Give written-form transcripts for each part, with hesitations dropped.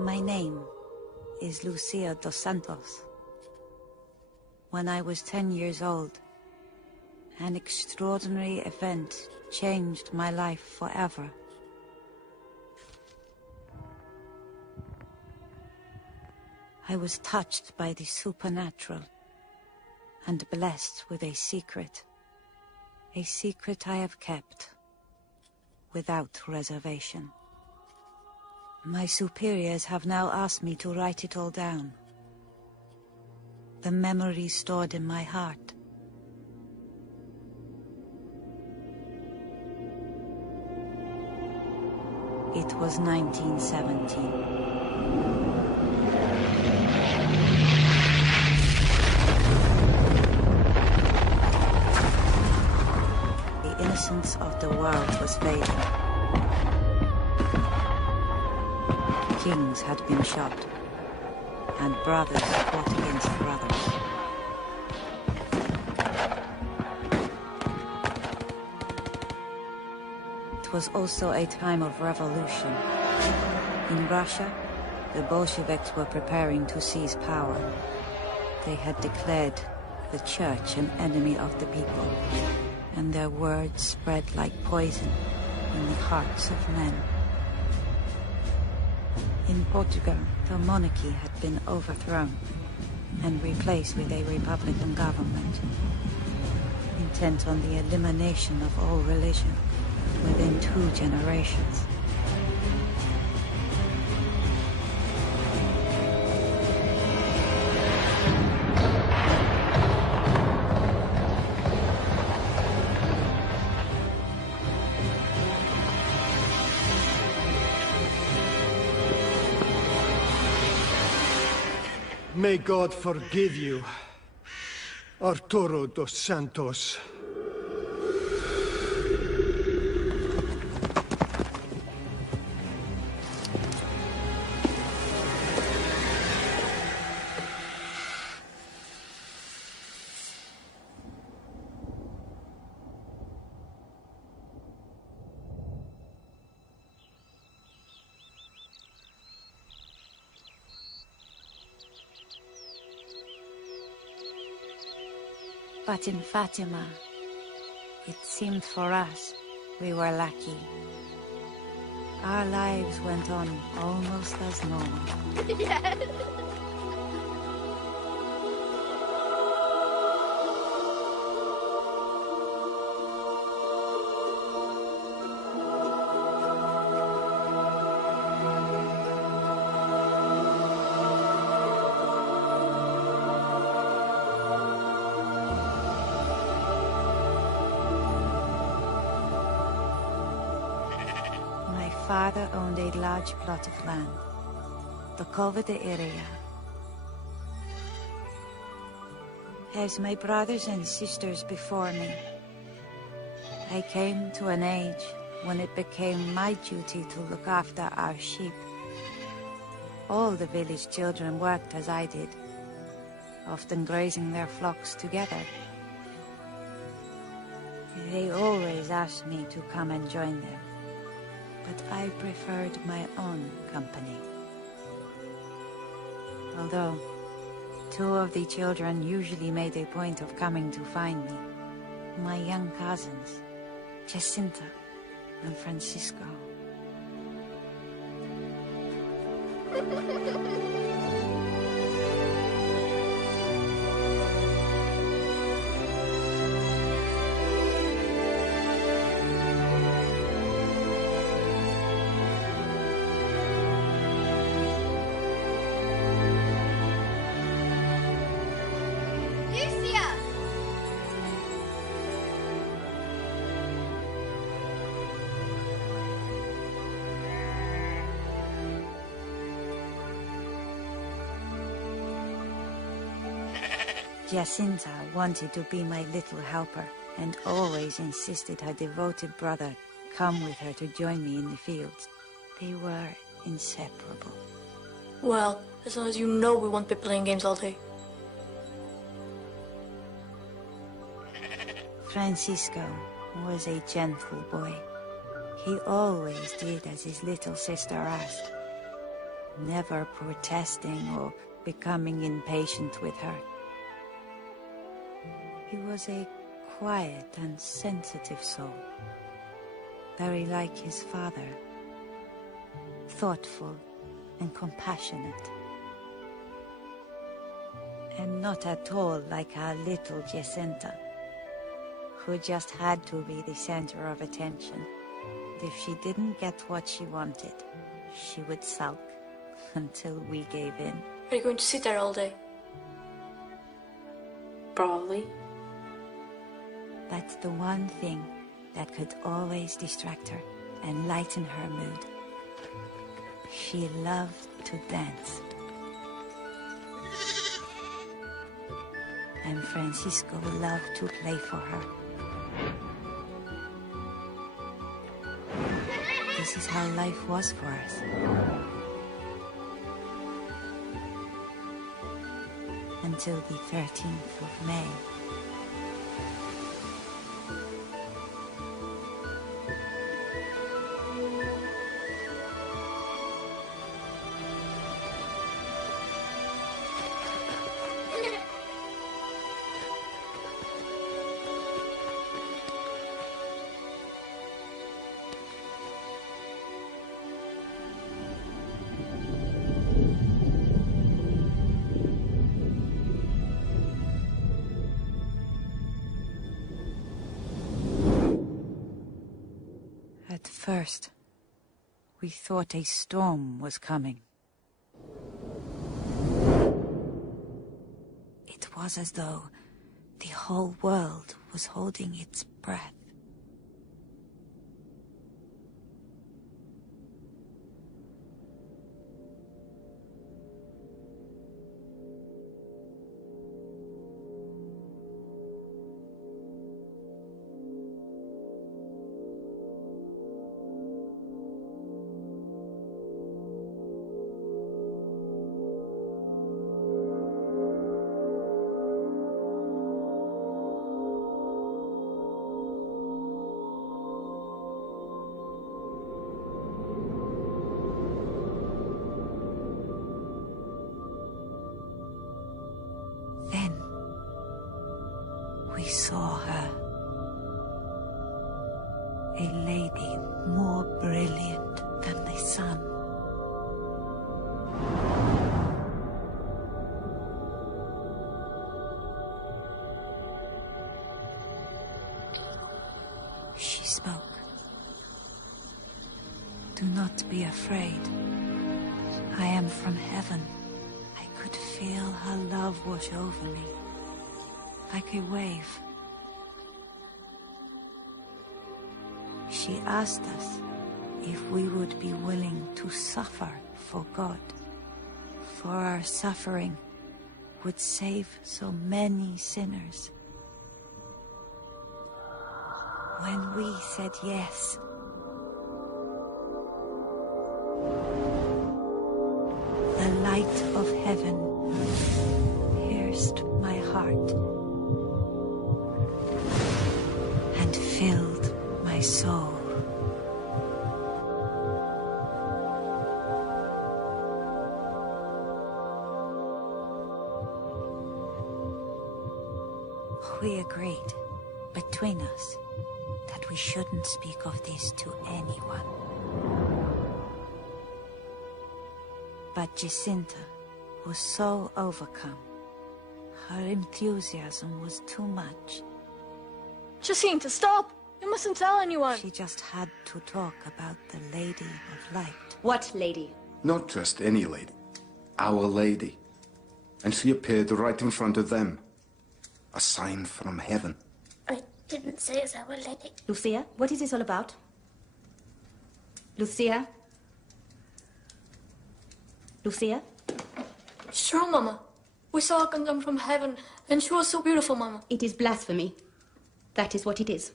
My name is Lucia dos Santos. When I was 10 years old, an extraordinary event changed my life forever. I was touched by the supernatural and blessed with a secret I have kept without reservation. My superiors have now asked me to write it all down. The memories stored in my heart. It was 1917. The innocence of the world was fading. Kings had been shot, and brothers fought against brothers. It was also a time of revolution. In Russia, the Bolsheviks were preparing to seize power. They had declared the church an enemy of the people, and their words spread like poison in the hearts of men. In Portugal, the monarchy had been overthrown and replaced with a republican government, intent on the elimination of all religion within 2 generations. May God forgive you, Arturo dos Santos. But in Fatima, it seemed for us we were lucky. Our lives went on almost as normal. Yes. My father owned a large plot of land, the Cova de Iria. As my brothers and sisters before me, I came to an age when it became my duty to look after our sheep. All the village children worked as I did, often grazing their flocks together. They always asked me to come and join them, but I preferred my own company. Although 2 of the children usually made a point of coming to find me, my young cousins, Jacinta and Francisco. Jacinta wanted to be my little helper and always insisted her devoted brother come with her to join me in the fields. They were inseparable. Well, as long as you know we won't be playing games all day. Francisco was a gentle boy. He always did as his little sister asked. never protesting or becoming impatient with her. He was a quiet and sensitive soul, very like his father, thoughtful and compassionate, and not at all like our little Jacinta, who just had to be the center of attention. If she didn't get what she wanted, she would sulk until we gave in. Are you going to sit there all day? Probably. That's the one thing that could always distract her and lighten her mood. She loved to dance. And Francisco loved to play for her. This is how life was for us. Until the 13th of May. At first, we thought a storm was coming. It was as though the whole world was holding its breath. Then we saw her, a lady more brilliant than the sun. She spoke. Do not be afraid. I am from heaven. I could feel her love wash over me, like a wave. She asked us if we would be willing to suffer for God, for our suffering would save so many sinners. When we said yes, the light of heaven pierced my heart and filled my soul. We agreed between us that we shouldn't speak of this to anyone. But Jacinta was so overcome. Her enthusiasm was too much. Jacinta, stop! You mustn't tell anyone. She just had to talk about the Lady of Light. What lady? Not just any lady. Our Lady. And she appeared right in front of them. A sign from heaven. I didn't say it's Our Lady. Lucia, what is this all about? Lucia? Lucia? It's true, Mama. We saw her come down from heaven, and she was so beautiful, Mama. It is blasphemy. That is what it is.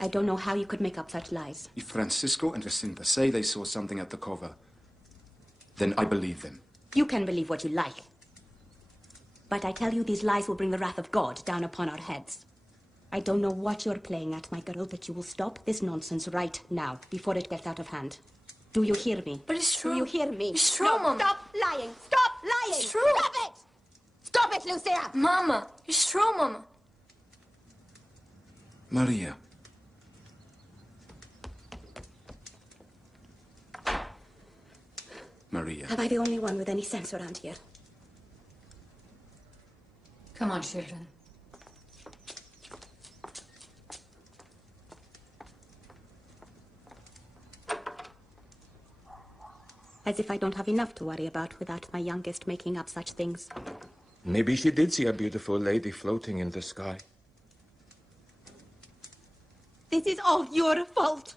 I don't know how you could make up such lies. If Francisco and Jacinta say they saw something at the cover, then I believe them. You can believe what you like. But I tell you, these lies will bring the wrath of God down upon our heads. I don't know what you're playing at, my girl, but you will stop this nonsense right now, before it gets out of hand. Do you hear me? But it's true. Do you hear me? It's true, no, Mama. Stop lying! Stop lying! It's true. Stop it! Stop it, Lucia! Mama, it's true, Mama. Maria. Maria. Am I the only one with any sense around here? Come on, children. As if I don't have enough to worry about without my youngest making up such things. Maybe she did see a beautiful lady floating in the sky. This is all your fault.